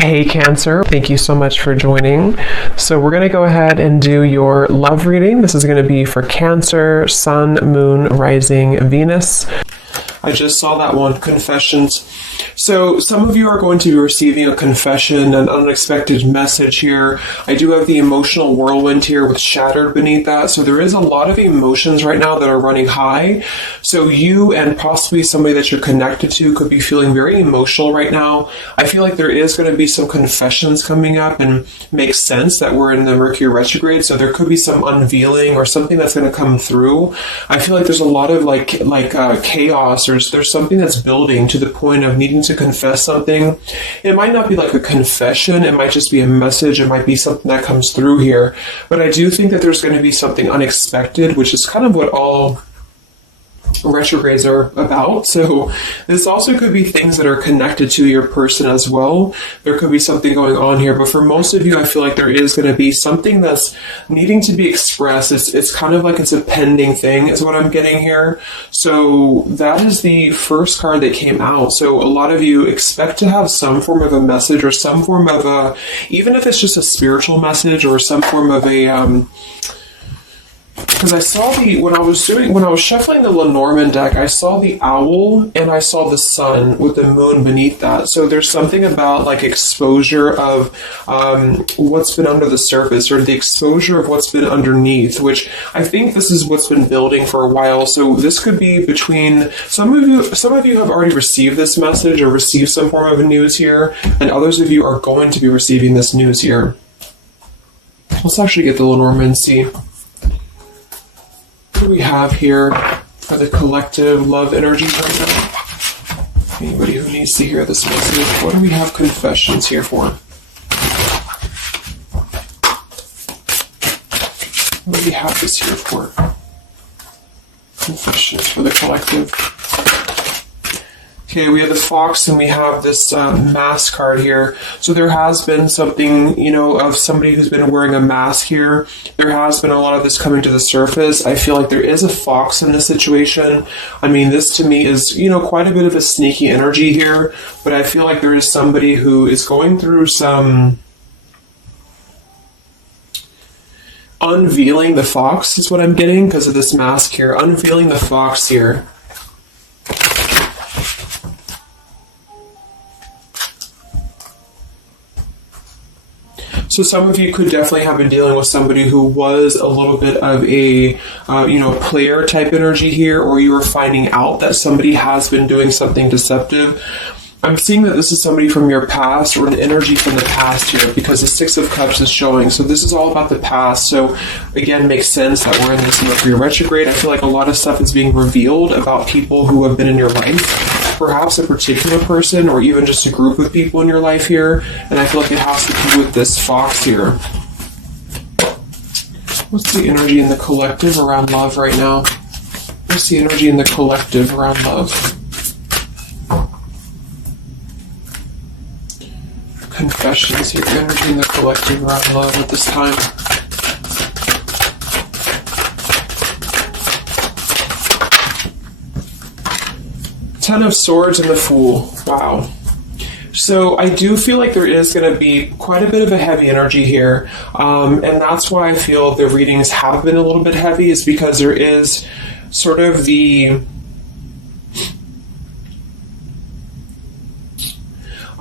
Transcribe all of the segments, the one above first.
Hey Cancer, thank you so much for joining. So we're going to go ahead and do your love reading. This is going to be for Cancer, Sun, Moon, Rising, Venus. I just saw that one, confessions. So some of you are going to be receiving a confession, an unexpected message here. I do have the emotional whirlwind here with shattered beneath that. So there is a lot of emotions right now that are running high. So you and possibly somebody that you're connected to could be feeling very emotional right now. I feel like there is going to be some confessions coming up, and makes sense that we're in the Mercury retrograde. So there could be some unveiling or something that's going to come through. I feel like there's a lot of chaos. There's something that's building to the point of needing to confess something. It might not be like a confession, it might just be a message, it might be something that comes through here. But I do think that there's going to be something unexpected, which is kind of what all retrogrades are about. So this also could be things that are connected to your person as well. There could be something going on here, but for most of you, I feel like there is going to be something that's needing to be expressed. It's kind of like it's a pending thing is what I'm getting here. So that is the first card that came out. So a lot of you expect to have some form of a message or some form of a, even if it's just a spiritual message or some form of a, because I saw when I was shuffling the Lenormand deck, I saw the owl and I saw the sun with the moon beneath that. So there's something about like exposure of what's been under the surface, or the exposure of what's been underneath, which I think this is what's been building for a while. So this could be between some of you have already received this message or received some form of news here, and others of you are going to be receiving this news here. Let's actually get the Lenormand and see. What do we have here for the collective love energy right now? Anybody who needs to hear this message, what do we have confessions here for? What do we have this here for? Confessions for the collective. Okay, we have the fox and we have this mask card here. So there has been something, of somebody who's been wearing a mask here. There has been a lot of this coming to the surface. I feel like there is a fox in this situation. I mean, this to me is, quite a bit of a sneaky energy here. But I feel like there is somebody who is going through some unveiling the fox is what I'm getting because of this mask here. Unveiling the fox here. So some of you could definitely have been dealing with somebody who was a little bit of a, player type energy here, or you were finding out that somebody has been doing something deceptive. I'm seeing that this is somebody from your past or an energy from the past here because the Six of Cups is showing. So this is all about the past. So again, makes sense that we're in this Mercury retrograde. I feel like a lot of stuff is being revealed about people who have been in your life. Perhaps a particular person or even just a group of people in your life here. And I feel like it has to do with this fox here. What's the energy in the collective around love right now? What's the energy in the collective around love? Confessions here, energy in the collective around love at this time. Ten of Swords and the Fool. Wow. So I do feel like there is going to be quite a bit of a heavy energy here. And that's why I feel the readings have been a little bit heavy, is because there is sort of the...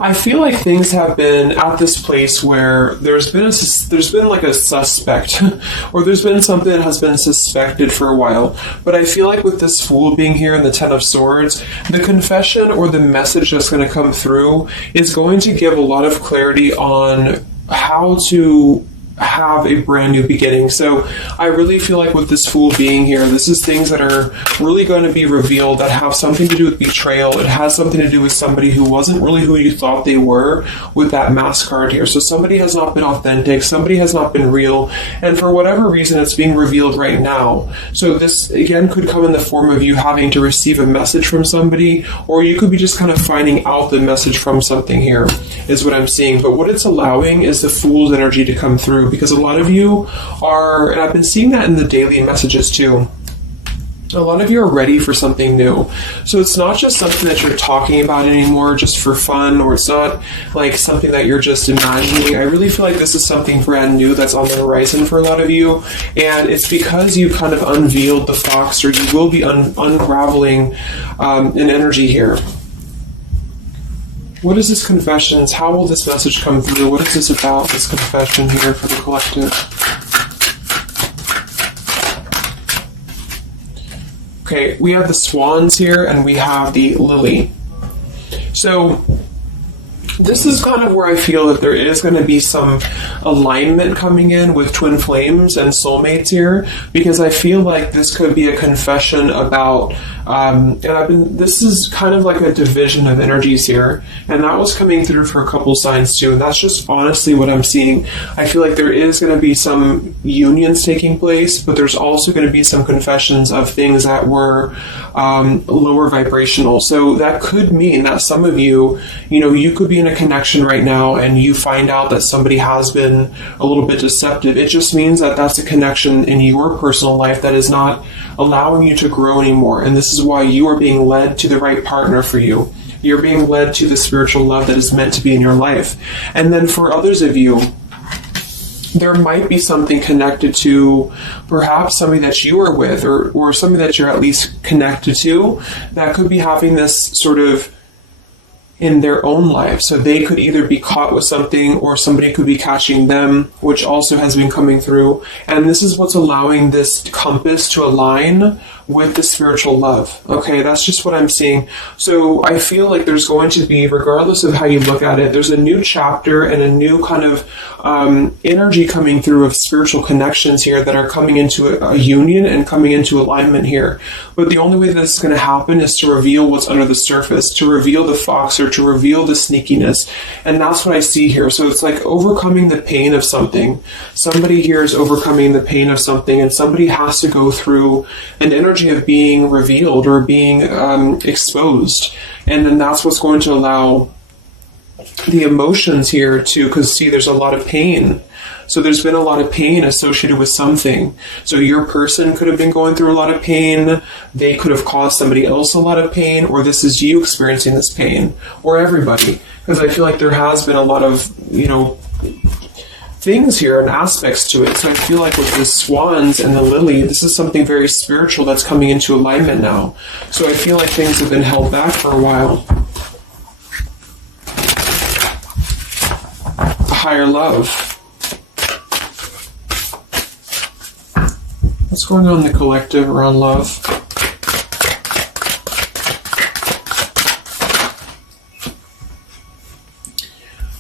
I feel like things have been at this place where there's been like a suspect, or there's been something that has been suspected for a while. But I feel like with this Fool being here in the Ten of Swords, the confession or the message that's going to come through is going to give a lot of clarity on how to have a brand new beginning. So I really feel like with this Fool being here, this is things that are really going to be revealed that have something to do with betrayal. It has something to do with somebody who wasn't really who you thought they were with that mask card here. So somebody has not been authentic, somebody has not been real, and for whatever reason it's being revealed right now. So this again could come in the form of you having to receive a message from somebody, or you could be just kind of finding out the message from something here, is what I'm seeing. But what it's allowing is the Fool's energy to come through, because a lot of you are, and I've been seeing that in the daily messages too, A lot of you are ready for something new. So it's not just something that you're talking about anymore just for fun, or it's not like something that you're just imagining. I really feel like this is something brand new that's on the horizon for a lot of you. And it's because you kind of unveiled the fox, or you will be unraveling an energy here. What is this confession? How will this message come through? What is this about, this confession here for the collective? Okay, we have the swans here, and we have the lily. So this is kind of where I feel that there is going to be some alignment coming in with twin flames and soulmates here, because I feel like this could be a confession about, this is kind of like a division of energies here, and that was coming through for a couple signs too, and that's just honestly what I'm seeing. I feel like there is going to be some unions taking place, but there's also going to be some confessions of things that were lower vibrational. So that could mean that some of you, you could be in a connection right now and you find out that somebody has been a little bit deceptive. It just means that that's a connection in your personal life that is not allowing you to grow anymore. And this is why you are being led to the right partner for you. You're being led to the spiritual love that is meant to be in your life. And then for others of you, there might be something connected to perhaps somebody that you are with, or somebody that you're at least connected to, that could be having this sort of in their own life. So they could either be caught with something, or somebody could be catching them, which also has been coming through. And this is what's allowing this compass to align with the spiritual love. Okay, that's just what I'm seeing. So I feel like there's going to be, regardless of how you look at it, there's a new chapter and a new kind of energy coming through of spiritual connections here that are coming into a union and coming into alignment here. But the only way that this is going to happen is to reveal what's under the surface, to reveal the fox, or to reveal the sneakiness. And that's what I see here. So it's like overcoming the pain of something. Somebody here is overcoming the pain of something, and somebody has to go through an energy of being revealed or being exposed. And then that's what's going to allow the emotions here to, because see, there's a lot of pain. So there's been a lot of pain associated with something. So your person could have been going through a lot of pain. They could have caused somebody else a lot of pain, or this is you experiencing this pain, or everybody. Because I feel like there has been a lot of, things here and aspects to it. So I feel like with the swans and the lily, this is something very spiritual that's coming into alignment now. So I feel like things have been held back for a while. A higher love. What's going on in the collective around love?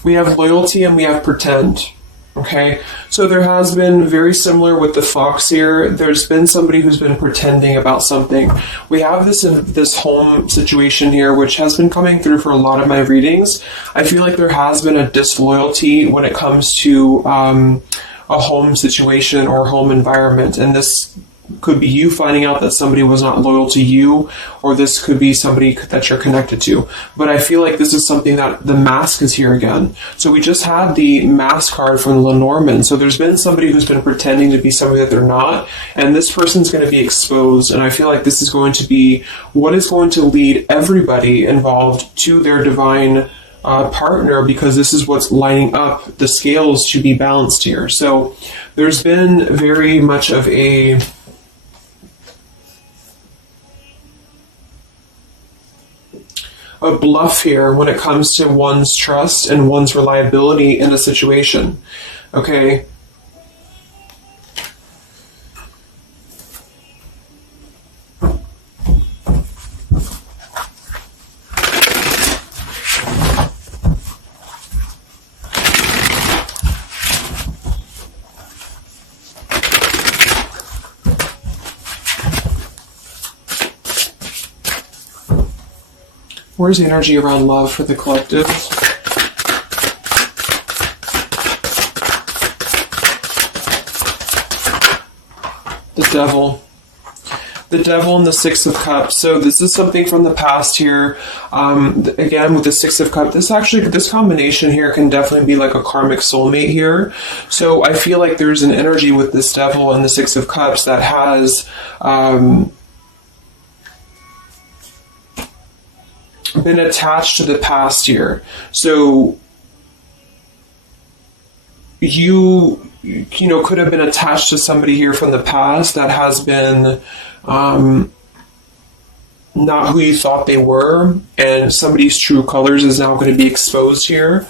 We have loyalty and we have pretend. Okay, so there has been, very similar with the fox here, there's been somebody who's been pretending about something. We have this home situation here, which has been coming through for a lot of my readings. I feel like there has been a disloyalty when it comes to a home situation or home environment, and this could be you finding out that somebody was not loyal to you, or this could be somebody that you're connected to. But I feel like this is something that the mask is here again. So we just had the mask card from Lenormand. So there's been somebody who's been pretending to be somebody that they're not, and this person's going to be exposed. And I feel like this is going to be what is going to lead everybody involved to their divine partner, because this is what's lining up the scales to be balanced here. So there's been very much of a bluff here when it comes to one's trust and one's reliability in a situation. Okay. Where's the energy around love for the collective? The devil. The devil and the Six of Cups. So this is something from the past here. Again, with the Six of Cups, this combination here can definitely be like a karmic soulmate here. So I feel like there's an energy with this devil and the Six of Cups that has been attached to the past here. So you know, could have been attached to somebody here from the past that has been not who you thought they were, and somebody's true colors is now going to be exposed here.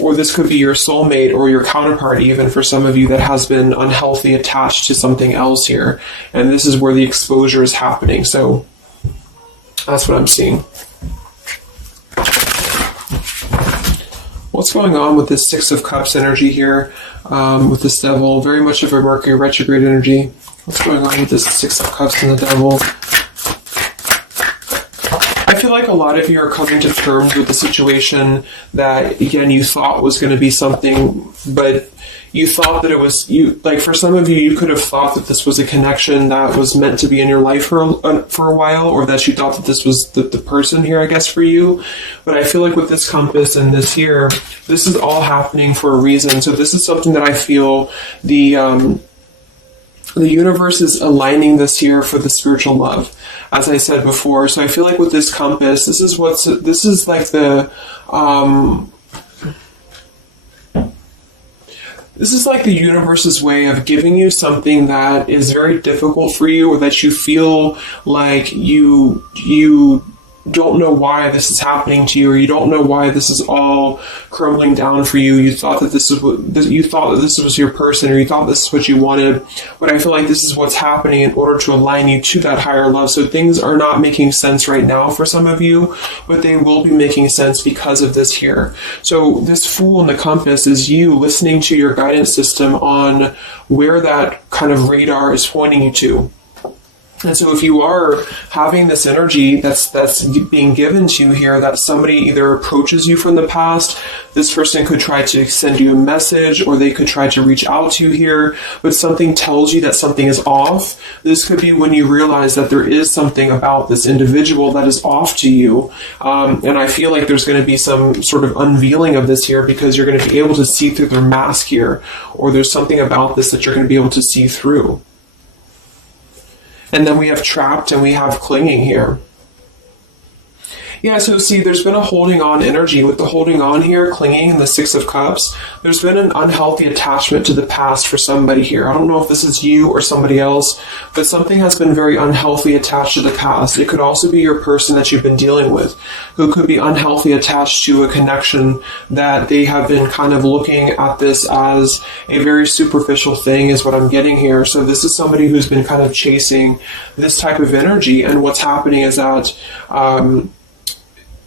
Or this could be your soulmate or your counterpart, even for some of you, that has been unhealthy attached to something else here. And this is where the exposure is happening. So that's what I'm seeing. What's going on with this Six of Cups energy here with this Devil? Very much of a Mercury retrograde energy. What's going on with this Six of Cups and the Devil? I feel like a lot of you are coming to terms with the situation that, again, you thought was going to be something, but you thought that it was, like for some of you, you could have thought that this was a connection that was meant to be in your life for a while, or that you thought that this was the person here, I guess, for you. But I feel like with this compass and this here, this is all happening for a reason. So this is something that I feel the universe is aligning this here for the spiritual love, as I said before. So I feel like with this compass, this is like the this is like the universe's way of giving you something that is very difficult for you, or that you feel like you don't know why this is happening to you, or you don't know why this is all crumbling down for you. You thought that this was your person, or you thought this is what you wanted. But I feel like this is what's happening in order to align you to that higher love. So things are not making sense right now for some of you, but they will be making sense because of this here. So this Fool in the compass is you listening to your guidance system on where that kind of radar is pointing you to. And so if you are having this energy that's being given to you here, that somebody either approaches you from the past, this person could try to send you a message, or they could try to reach out to you here, but something tells you that something is off. This could be when you realize that there is something about this individual that is off to you. And I feel like there's going to be some sort of unveiling of this here, because you're going to be able to see through their mask here, or there's something about this that you're going to be able to see through. And then we have trapped and we have clinging here. Yeah, so see, there's been a holding on energy. With the holding on here, clinging, and the Six of Cups, there's been an unhealthy attachment to the past for somebody here. I don't know if this is you or somebody else, but something has been very unhealthy attached to the past. It could also be your person that you've been dealing with, who could be unhealthy attached to a connection that they have been kind of looking at this as a very superficial thing, is what I'm getting here. So this is somebody who's been kind of chasing this type of energy, and what's happening is that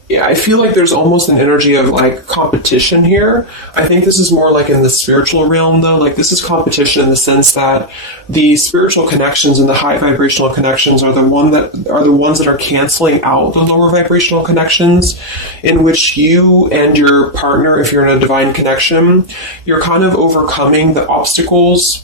yeah, I feel like there's almost an energy of like competition here. I think this is more like in the spiritual realm though. Like this is competition in the sense that the spiritual connections and the high vibrational connections are the ones that are canceling out the lower vibrational connections, in which you and your partner, if you're in a divine connection, you're kind of overcoming the obstacles,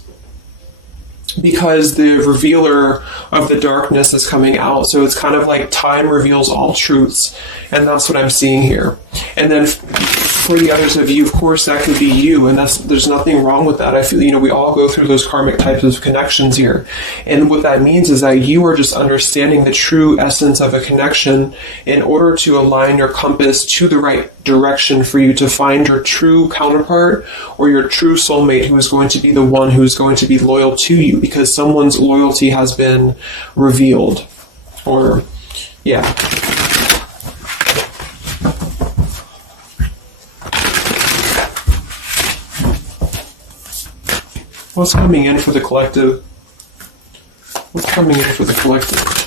because the revealer of the darkness is coming out. So it's kind of like time reveals all truths, and that's what I'm seeing here. And then for the others of you, of course, that could be you, and there's nothing wrong with that. I feel, we all go through those karmic types of connections here. And what that means is that you are just understanding the true essence of a connection in order to align your compass to the right direction for you to find your true counterpart, or your true soulmate, who is going to be the one who is going to be loyal to you, because someone's loyalty has been revealed. Or, yeah. What's coming in for the collective? What's coming in for the collective?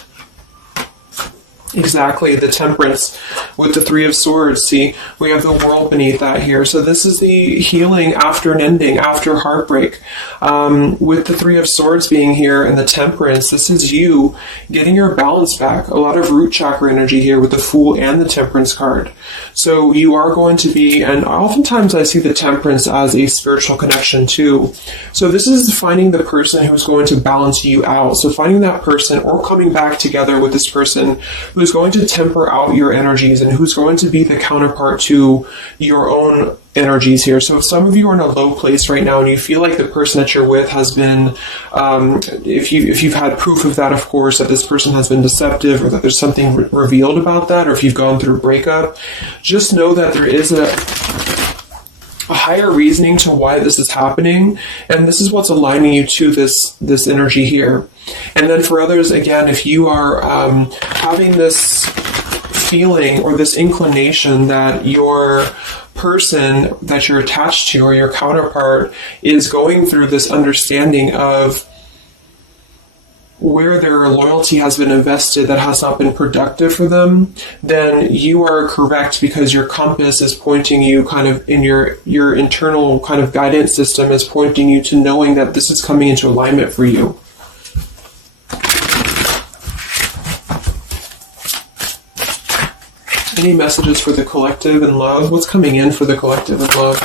Exactly, the Temperance with the Three of Swords. See, we have the World beneath that here. So this is the healing after an ending, after heartbreak. With the Three of Swords being here and the Temperance, this is you getting your balance back. A lot of root chakra energy here with the Fool and the Temperance card. So you are going to be, and oftentimes I see the Temperance as a spiritual connection too. So this is finding the person who's going to balance you out. So finding that person, or coming back together with this person who who's going to temper out your energies and who's going to be the counterpart to your own energies here. So if some of you are in a low place right now and you feel like the person that you're with has been, if you've had proof of that, of course, that this person has been deceptive or that there's something revealed about that, or if you've gone through a breakup, just know that there is a higher reasoning to why this is happening, and this is what's aligning you to this energy here. And then for others, again, if you are having this feeling or this inclination that your person that you're attached to or your counterpart is going through this understanding of where their loyalty has been invested that has not been productive for them, then you are correct, because your compass is pointing you kind of in your internal kind of guidance system is pointing you to knowing that this is coming into alignment for you. Any messages for the collective and love? What's coming in for the collective and love?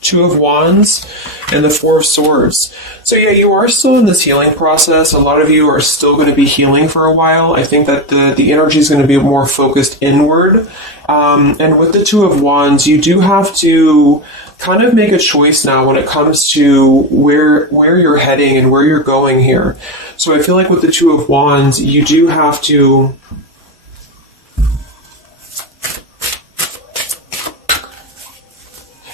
Two of Wands and the Four of Swords. So yeah, you are still in this healing process. A lot of you are still going to be healing for a while. I think that the energy is going to be more focused inward. And with the Two of Wands, you do have to kind of make a choice now when it comes to where you're heading and where you're going here. So I feel like with the Two of Wands, you do have to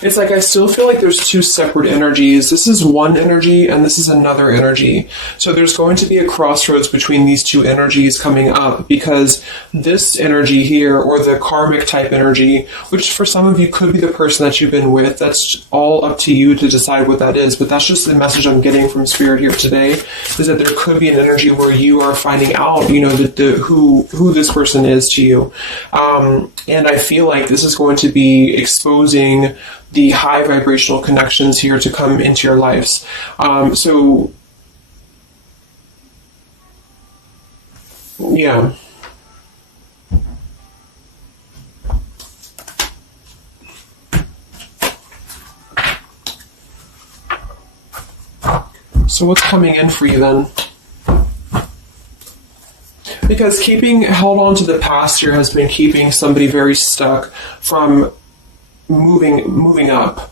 it's like I still feel like there's two separate energies. This is one energy and this is another energy. So there's going to be a crossroads between these two energies coming up, because this energy here, or the karmic type energy, which for some of you could be the person that you've been with, that's all up to you to decide what that is. But that's just the message I'm getting from Spirit here today, is that there could be an energy where you are finding out, you know, who this person is to you. And I feel like this is going to be exposing the high vibrational connections here to come into your lives. So, yeah. So what's coming in for you then? Because held on to the past here has been keeping somebody very stuck from moving up.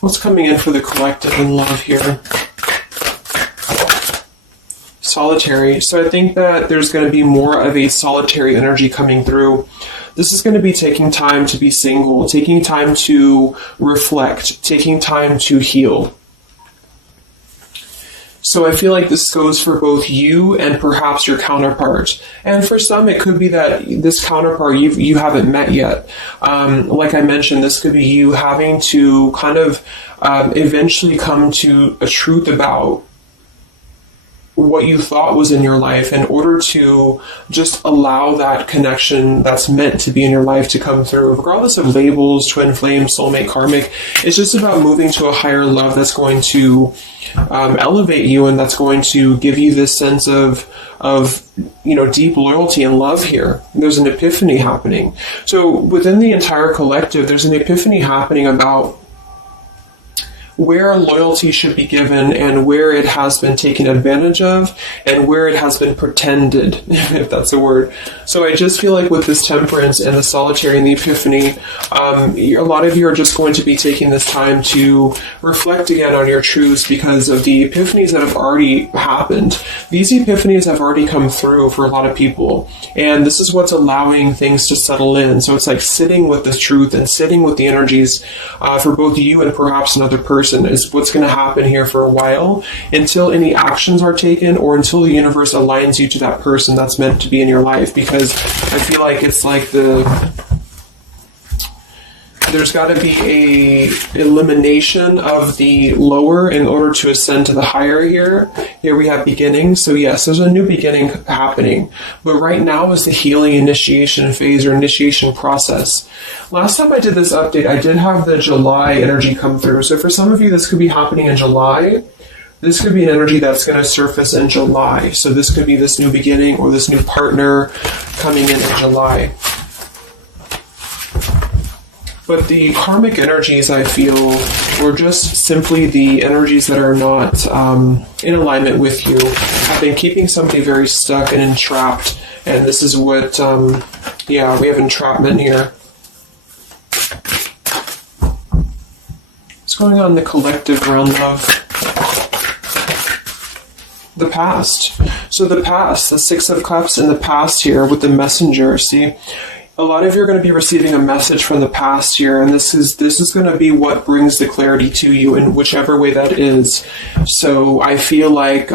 What's coming in for the collective and love here? Solitary. So I think that there's going to be more of a solitary energy coming through. This is going to be taking time to be single, taking time to reflect, taking time to heal. So I feel like this goes for both you and perhaps your counterpart. And for some, it could be that this counterpart you haven't met yet. Like I mentioned, this could be you having to kind of eventually come to a truth about what you thought was in your life in order to just allow that connection that's meant to be in your life to come through, regardless of labels, twin flame, soulmate, karmic. It's just about moving to a higher love that's going to elevate you, and that's going to give you this sense of deep loyalty and love here. There's an epiphany happening. So within the entire collective, there's an epiphany happening about where loyalty should be given and where it has been taken advantage of and where it has been pretended, if that's a word. So I just feel like with this temperance and the solitary and the epiphany, a lot of you are just going to be taking this time to reflect again on your truths because of the epiphanies that have already happened. These epiphanies have already come through for a lot of people, and this is what's allowing things to settle in. So it's like sitting with the truth and sitting with the energies for both you and perhaps another person is what's going to happen here for a while, until any actions are taken or until the universe aligns you to that person that's meant to be in your life. Because I feel like it's like there's got to be a elimination of the lower in order to ascend to the higher here. Here we have beginning. So yes, there's a new beginning happening. But right now is the healing initiation phase or initiation process. Last time I did this update, I did have the July energy come through. So for some of you, this could be happening in July. This could be an energy that's going to surface in July. So this could be this new beginning or this new partner coming in July. But the karmic energies, I feel, were just simply the energies that are not in alignment with you. Have been keeping somebody very stuck and entrapped. And this is what, yeah, we have entrapment here. What's going on in the collective realm of the past? So the past, the Six of Cups in the past here with the messenger, see? A lot of you are going to be receiving a message from the past here, and this is going to be what brings the clarity to you in whichever way that is. So I feel like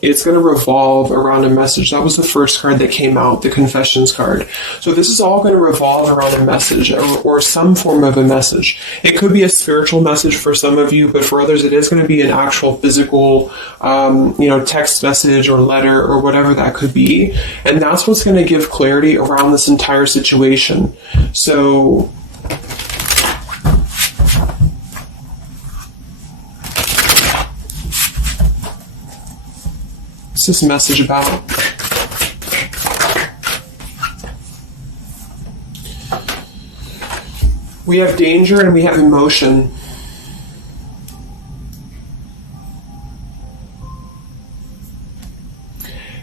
it's going to revolve around a message. That was the first card that came out, the Confessions card. So this is all going to revolve around a message or some form of a message. It could be a spiritual message for some of you, but for others it is going to be an actual physical text message or letter or whatever that could be. And that's what's going to give clarity around this entire situation. So what's this message about? We have danger and we have emotion.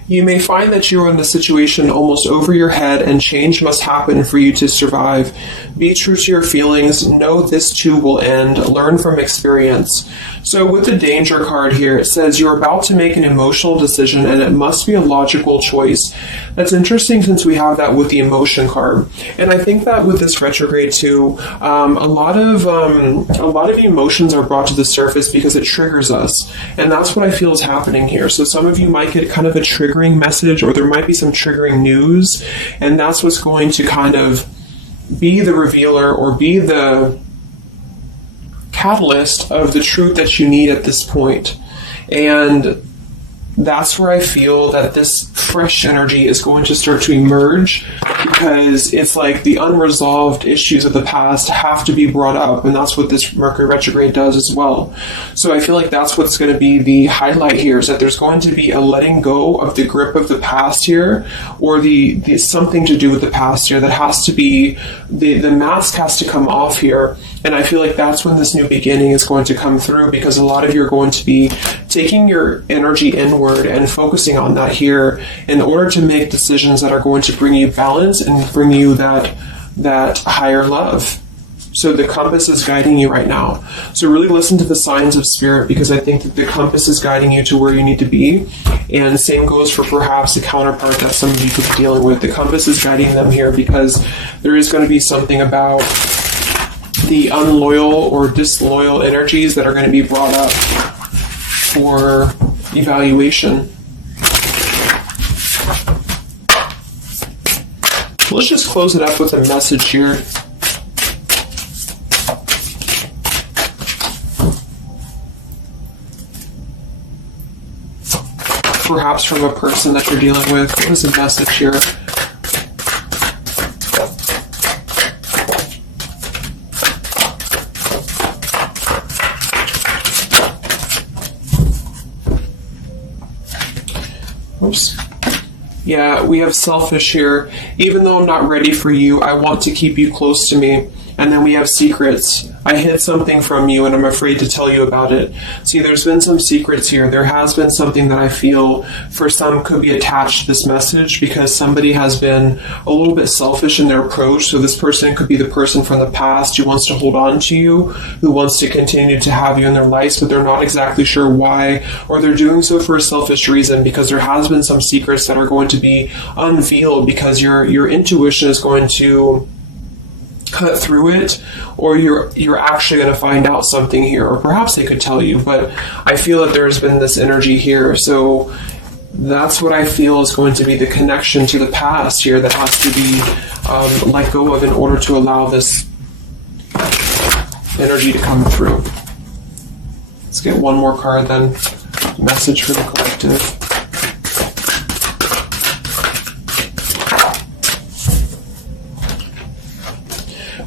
You may find that you are in a situation almost over your head and change must happen for you to survive. Be true to your feelings. Know this too will end. Learn from experience. So with the danger card here, it says you're about to make an emotional decision and it must be a logical choice. That's interesting since we have that with the emotion card. And I think that with this retrograde too, a lot of emotions are brought to the surface because it triggers us. And that's what I feel is happening here. So some of you might get kind of a triggering message, or there might be some triggering news, and that's what's going to kind of be the revealer or be the catalyst of the truth that you need at this point. And that's where I feel that this fresh energy is going to start to emerge, because it's like the unresolved issues of the past have to be brought up, and that's what this Mercury retrograde does as well. So I feel like that's what's going to be the highlight here, is that there's going to be a letting go of the grip of the past here, or the something to do with the past here that has to be, the mask has to come off here. And I feel like that's when this new beginning is going to come through, because a lot of you are going to be taking your energy inward and focusing on that here in order to make decisions that are going to bring you balance and bring you that higher love. So the compass is guiding you right now. So really listen to the signs of spirit, because I think that the compass is guiding you to where you need to be. And same goes for perhaps the counterpart that some of you could be dealing with. The compass is guiding them here because there is going to be something about the unloyal or disloyal energies that are going to be brought up for evaluation. Let's just close it up with a message here. Perhaps from a person that you're dealing with. What is the message here? Oops. Yeah, we have selfish here. Even though I'm not ready for you, I want to keep you close to me. And then we have secrets. I hid something from you and I'm afraid to tell you about it. See, there's been some secrets here. There has been something that I feel for some could be attached to this message, because somebody has been a little bit selfish in their approach. So this person could be the person from the past who wants to hold on to you, who wants to continue to have you in their lives, but they're not exactly sure why, or they're doing so for a selfish reason, because there has been some secrets that are going to be unveiled, because your intuition is going to cut through it, or you're actually going to find out something here, or perhaps they could tell you, but I feel that there's been this energy here. So that's what I feel is going to be the connection to the past here that has to be let go of in order to allow this energy to come through. Let's get one more card then. Message for the collective.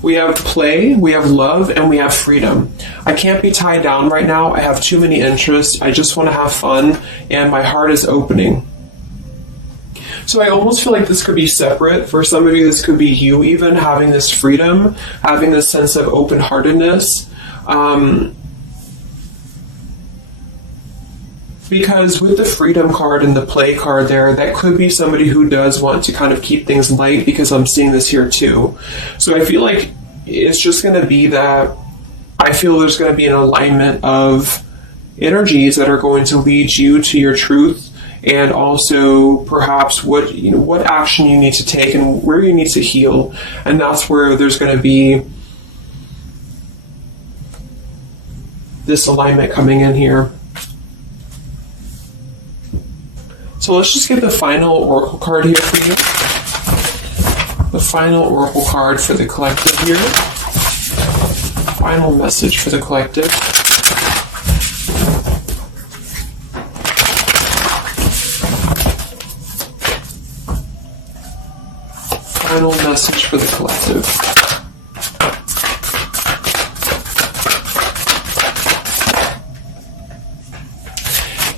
We have play, we have love, and we have freedom. I can't be tied down right now. I have too many interests. I just want to have fun, and my heart is opening. So I almost feel like this could be separate. For some of you, this could be you even having this freedom, having this sense of open-heartedness. Because with the freedom card and the play card there, that could be somebody who does want to kind of keep things light, because I'm seeing this here too. So I feel like it's just going to be that I feel there's going to be an alignment of energies that are going to lead you to your truth, and also perhaps what action you need to take and where you need to heal. And that's where there's going to be this alignment coming in here. So let's just get the final oracle card here for you. The final oracle card for the collective here. Final message for the collective. Final message for the collective.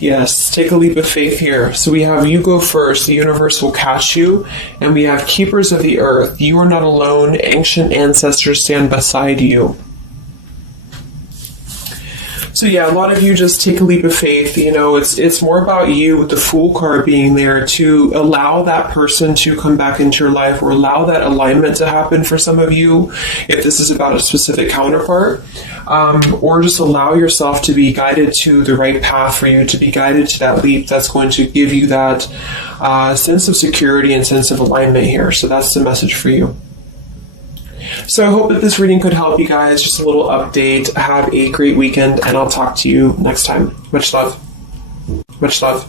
Yes, take a leap of faith here. So we have you go first, the universe will catch you, and we have keepers of the earth. You are not alone, ancient ancestors stand beside you. So yeah, a lot of you just take a leap of faith. It's more about you with the Fool card being there to allow that person to come back into your life, or allow that alignment to happen for some of you, if this is about a specific counterpart, or just allow yourself to be guided to the right path for you, to be guided to that leap that's going to give you that sense of security and sense of alignment here. So that's the message for you. So I hope that this reading could help you guys. Just a little update. Have a great weekend, and I'll talk to you next time. Much love. Much love.